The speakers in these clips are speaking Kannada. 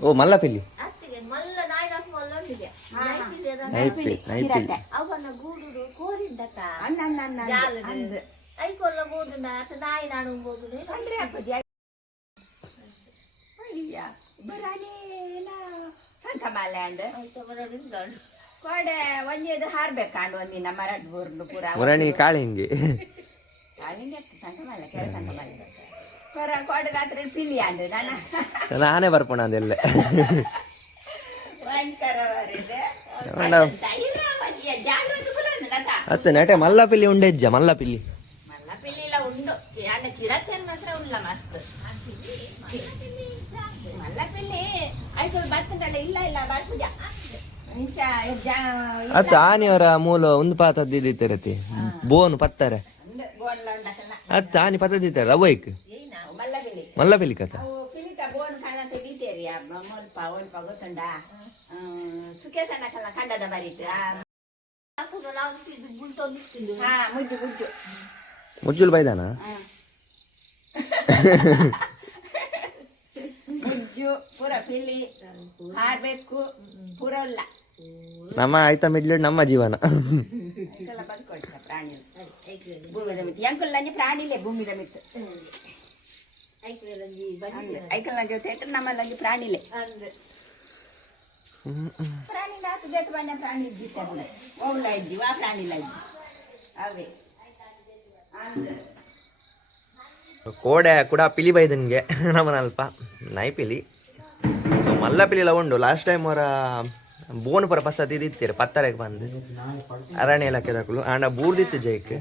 ಓ ಮಲ್ಲಪಿಲ್ಲಿ ಮಲ್ಲ ನಾಯಿರಾತ್ ಮಲ್ಲ ಉಂಟಿದೆ ಅವನ ಗೂಡು ಕೋರಿಂದಕ್ಕ ಐಕೊಲ್ಲ ಬೋದುಂಡ ನಾಯಿ ನಾನು ಹೋಗುದು ಅಂದ್ರೆ ಕೋಡೆ ಒಂದೇದು ಹಾರ್ಬೇಕಂಡು ಒಂದಿನ ಮರಡ್ ಬೂರ್ಲು ಪೂರ ಮುರಣಿ ಕಾಳಿಂಗಿ ಕಾಳಿಂಗಿ ಸಂಕಮಾಲ ಕೆಳ ಸಂಕಮಾಲ ಕೊರ ಕೋಡೆ ರಾತ್ರಿ ಪಿಲಿ ಅಂಡು ನಾನೇ ಬರ್ಪೋಣ ಅದೆಲ್ಲ ಅತ್ತೆ ನಟೆ ಮಲ್ಲಪಿಲ್ಲಿ ಉಂಡೆಜ್ಜ ಮಲ್ಲಪಿಲ್ಲಿ ಮಲ್ಲಪಿಲ್ಲಿ ಉಂಡು ಚಿರತೆನ್ ಮಾತ್ರ ಉಲ್ಲ ಮಸ್ತ್ ಮಲ್ಲಪಿಲ್ಲಿ ಆಯ್ತು ಬರ್ತದಲ್ಲ ಇಲ್ಲ ಇಲ್ಲ ಬರ್ಪುಜ ಅತ್ತ ಆನಿಯವರ ಮೂಲ ಒಂದು ಪಾತದ್ದಿದ್ದೀರತಿ ಬೋನು ಪತ್ತಾರೆ ಅತ್ತ ಆನಿ ಪತ್ತದಿತ್ತಾರೆ ಅವೈಕ್ ಮಲ್ಲಪಿಲ್ಲಿ ಕಥ ಕಂಡದ ಬರೀತು ಮುಜ್ಜುಲ್ ಬೈದಾನ ಮುಜ್ಜು ಪೂರ ಪಿಲಿ ಹಾರ್ಬೇಕು ಪೂರ ಇಲ್ಲ ನಮ್ಮ ಆಯ್ತಾ ಮಿಡ್ಲು ನಮ್ಮ ಜೀವನ ಪ್ರಾಣಿ ಭೂಮಿದ ಮಿತ್ತು ಎಂಕುಲ್ಲ ಪ್ರಾಣಿಲೇ ಭೂಮಿದ ಮಿತ್ತು ಐಕಲ್ ಜೊತೆ ನಮ್ಮಲ್ಲಿ ಪ್ರಾಣಿಲೇ ಪ್ರಾಣಿ ನಾಲ್ಕು ದೇತ ಬಣ್ಣ ಪ್ರಾಣಿ ಇದ್ದಿತ್ತು ಓವ್ಲ ಇದ್ದೀವಿ ಆ ಪ್ರಾಣಿಲ ಇದ್ವಿ ಅವೇ ಕೋಡೆ ಕೂಡ ಪಿಲಿ ಬೈದನ್ಗೆ ನಮ್ಮನಲ್ಪ ನೈ ಪಿಲಿ ಮಲ್ಲ ಪಿಲಿಲ ಉಂಡು ಲಾಸ್ಟ್ ಟೈಮ್ ಅವರ ಬೋನ್ ಪರ ಪಸತ್ ಇದಿತ್ತೀರಿ ಪತ್ತರೆಗೆ ಬಂದು ಅರಣ್ಯ ಇಲಾಖೆ ದಾಖಲು ಆಂಡ ಬೂರ್ದಿತ್ತು ಜೈಕ್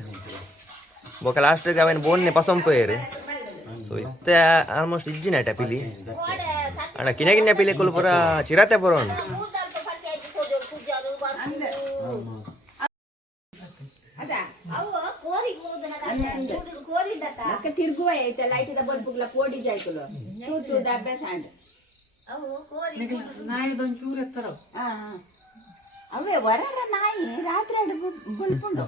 ಬೊಕ ಲಾಸ್ಟ್ಗೆ ಅವನ್ ಬೋನ್ನೆ ಪಸಂಪೇರು ಸೊ ಇತ್ತೆ ಆಲ್ಮೋಸ್ಟ್ ಇಜ್ಜಿನ ಪಿಲಿ ಅಣ್ಣ ಕಿನ್ನ ಕಿನ್ನ ಪಿಲಿ ಕುಲ್ ಪುರ ಚಿರತೆ ಪುರ ಉಂಟು ತಿರುಗುವ ಐತೆ ಲೈಟ್ ಬಲ್ಬುಗ್ಲ ಪೋಡಿ ಜಾಯ್ಕಲು ತೂತು ಡಬ್ಬೆ ಸಾಂಡ್ ಅವೇ ವರರ ನಾಯಿ ರಾತ್ರಿ ಬಲ್ಪುಂಡು